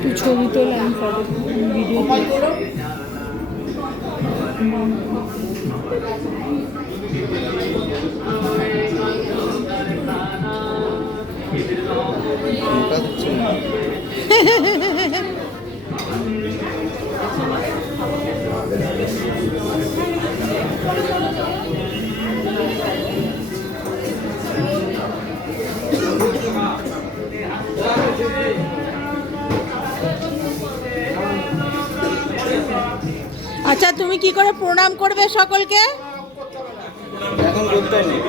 তুই ছবি তোল, আমি ফটো ভিডিও করো। আচ্ছা, তুমি কি করে প্রণাম করবে সকলকে? এখন বলতে নেই।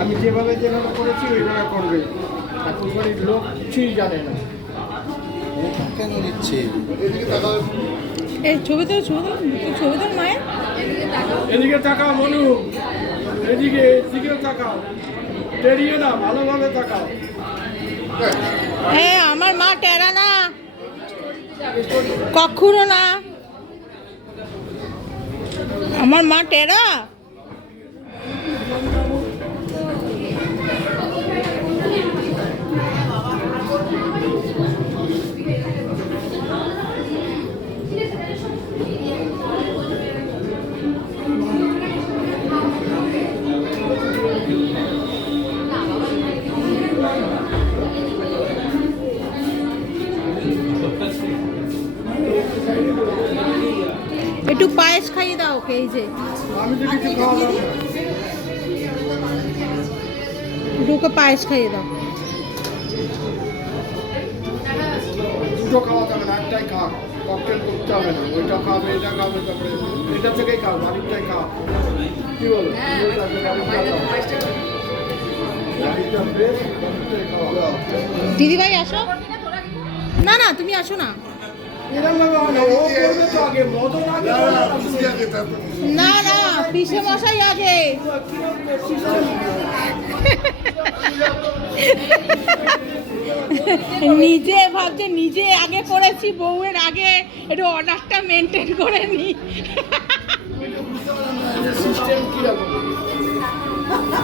আমি যেভাবে করেছি ওইভাবে করবে। এখনকার লোক কিছুই জানে না। কেন নিচ্ছে? এই ছবি তো ছবি তো মায়ের এদিকে তাকাও মনু, এদিকেও তাকাও, টেরিয়ে না, ভালোভাবে তাকাও। হ্যাঁ, আমার মা টেরা না, কখনো না। আমার মা টেরা। একটু পায়েস খাইয়ে দাও ওকে। এই যে দুটো পায়েস খাইয়ে দাও। দুটো খাওয়া যাবে না, একটাই খা। ককটেল করতে হবে না, ওইটা খাবে, এটা খাবে, তারপরে এটা থেকেই খাও, বাড়িরটাই খাও। কি বলো? দিদিভাই আসো। না না, তুমি আসো না। না না, পিসে মশাই আগে। নিজে ভাবছে নিজে আগে করেছি, বউয়ের আগে একটু অর্ডারটা মেনটেন করে নি।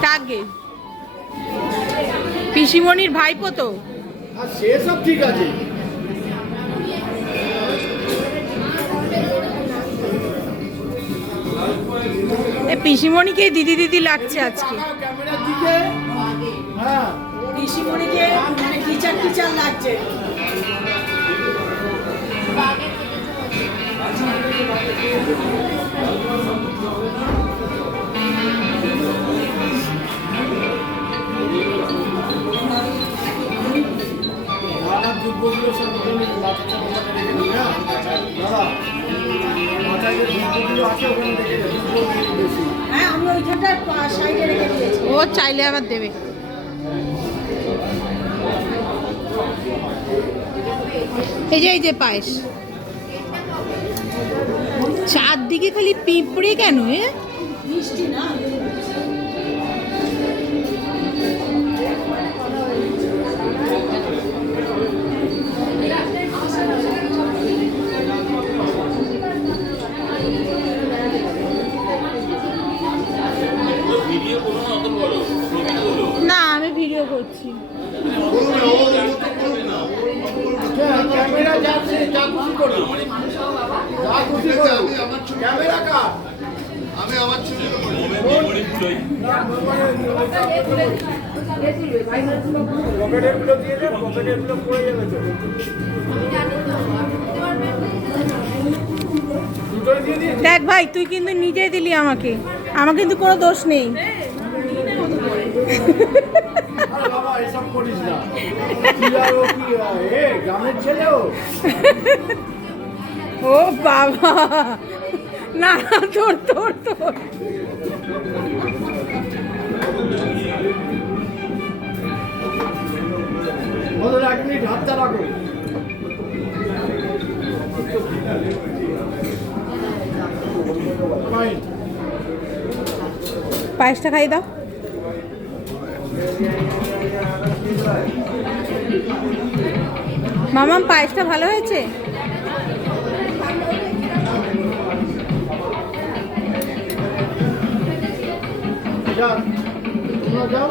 কাকে? পিসিমণির ভাইপো তো। সেসব ঠিক আছে। পিসিমণিকে দিদি দিদি লাগছে আজকে। ক্যামেরার দিকে। হ্যাঁ, পিসিমণিকে মানে টিচার টিচার লাগছে। হ্যাঁ, আমি ওইখানটা সাইডে রেখে দিয়েছি। ও চাইলে আবার দেবে। এই যে পায়েস। চারদিকে খালি পিঁপড়ে কেন? মিষ্টি না। না, আমি ভিডিও করছি। ক্যামেরা যাচ্ছে, যা খুশি করো, যা খুশি করো। ক্যামেরা কার? আমি আমার ছবি পকেটের গুলো দিয়ে দে, পকেটের গুলো পড়ে যাবে তো। দেখ ভাই, তুই কিন্তু নিজেই দিলি আমাকে, আমার কিন্তু কোনো দোষ নেই। বাবা এসব করিস না। গ্রামের ছেলেও। ও বাবা, না তোর তোর তোর। এক মিনিট হাতটা রাখো। পায়েসটা খাই দাও। মামাম পায়েসটা ভালো হয়েছে? যাও, তোমরা যাও।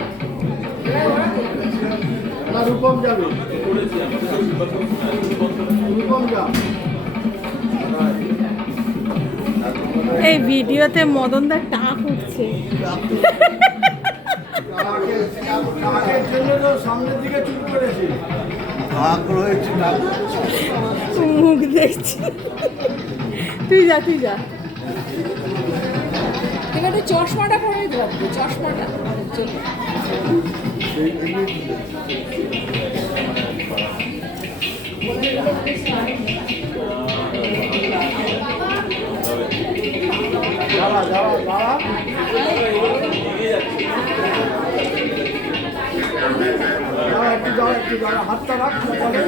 না, রূপম যাবে। রূপম যাও। এই ভিডিওতে মদনদার টাক উঠছে। কাকের জন্য তো সামনের দিকে চুপ করেছি। ভাগ রয়েছে না। মুখ দেখছি। তুই যা তুই যা। একটু চশমাটা পরে দিতে পারবো, চশমাটা চলো। যাওয়া যাওয়া যাওয়া। একটু যাওয়া, হাতটা রাখ কপালে।